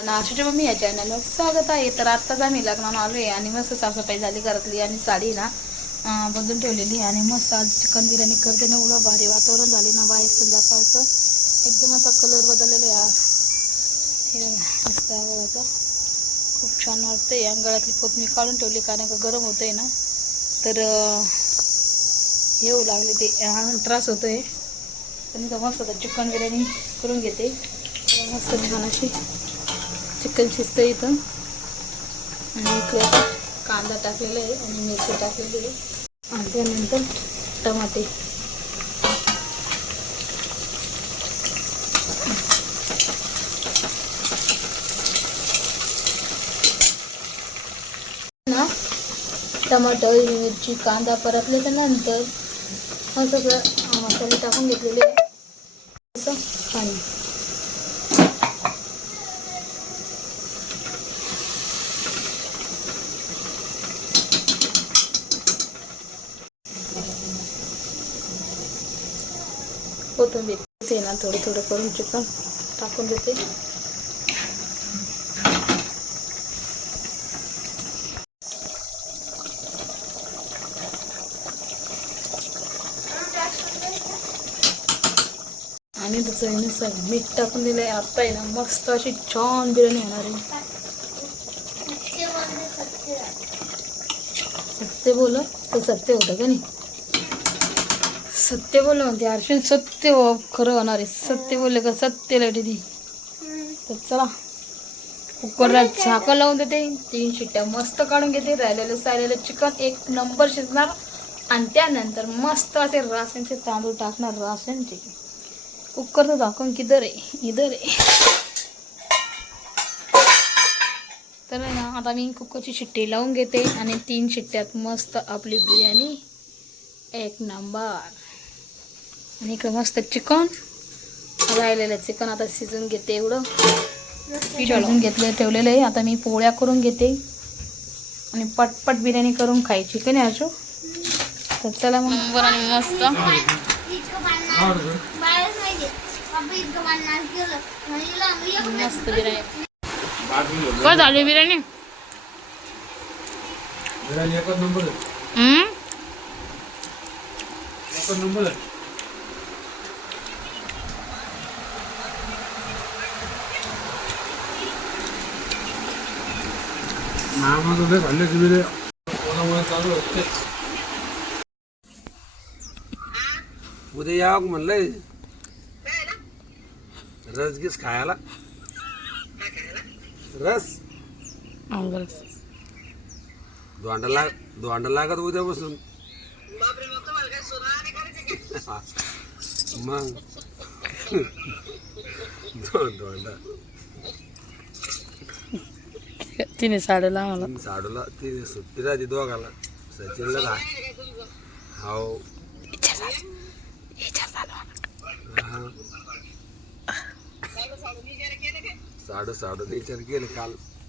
नाशिकच्या मम्मी या चॅनलवर स्वागत आहे. तर आत्ताच आम्ही लग्नाला आलो आहे आणि मस्त साफसफाई झाली घरातली आणि साडी ना बदलून ठेवलेली आणि मस्त आज चिकन बिर्याणी करते ना. एवढं भारी वातावरण झाले ना बाहेर संध्याकाळचं. एकदम असा कलर बदललेला आहे. हे मस्त आवडायचं खूप छान वाटतंय. अंगाळातली पोत मी काढून ठेवली कारण का गरम होतंय ना, तर येऊ लागले ते त्रास होतोय. तर मी मस्त आता चिकन बिर्याणी करून घेते. मस्त छान अशी चिकन शिजतं इथं आणि इकडे कांदा टाकलेला आहे आणि मिरची टाकलेली आहे आणि त्यानंतर टमाटे. ना टमाटर मिरची कांदा परतल्याच्या नंतर हा सगळं मसाले टाकून घेतलेले आहे. असं छान कोथिंबीर ते ना थोडं थोडं करून चिकन टाकून देते. आणि चवीनुसार मीठ टाकून दिलं आहे. आता आहे ना मस्त अशी छान बिर्याणी होणार आहे. सत्य बोल तर सत्य होतं का नाही. सत्य बोल म्हणते अर्जुन, सत्य खरं होणार आहे. सत्य बोलले का सत्य लढी ती. तर चला कुकरला झाकण लावून देते. 3 शिट्ट्या मस्त काढून घेते. राहिलेलं सायलेलं चिकन एक नंबर शिजणार आणि त्यानंतर मस्त असे राशनचे तांदूळ टाकणार. राशनचे कुकरचं झाकण किधर आहे, इधर आहे. तर ना आता मी कुकरची शिट्टी लावून घेते आणि 3 शिट्ट्यात मस्त आपली बिर्याणी एक नंबर. आणि इकडे मस्त चिकन राहिलेलं चिकन आता शिजून घेते. एवढं पीठ शिजून घेतलं ठेवलेलं आहे. आता मी पोळ्या करून घेते आणि पटपट बिर्याणी करून खायची का नाही आजू. तर चला मग आणि मस्त मस्त बिर्याणी. काय झाली बिर्याणी? एकच नंबर उद्या यावं म्हणलंय रस गीस खायला. रस दोंडा लागत उद्यापासून. मग दोंडा तिने साडूला आम्हाला साडूला ती सुट्टी राहते दोघाला. सचिनला हो साडू विचार केले काल.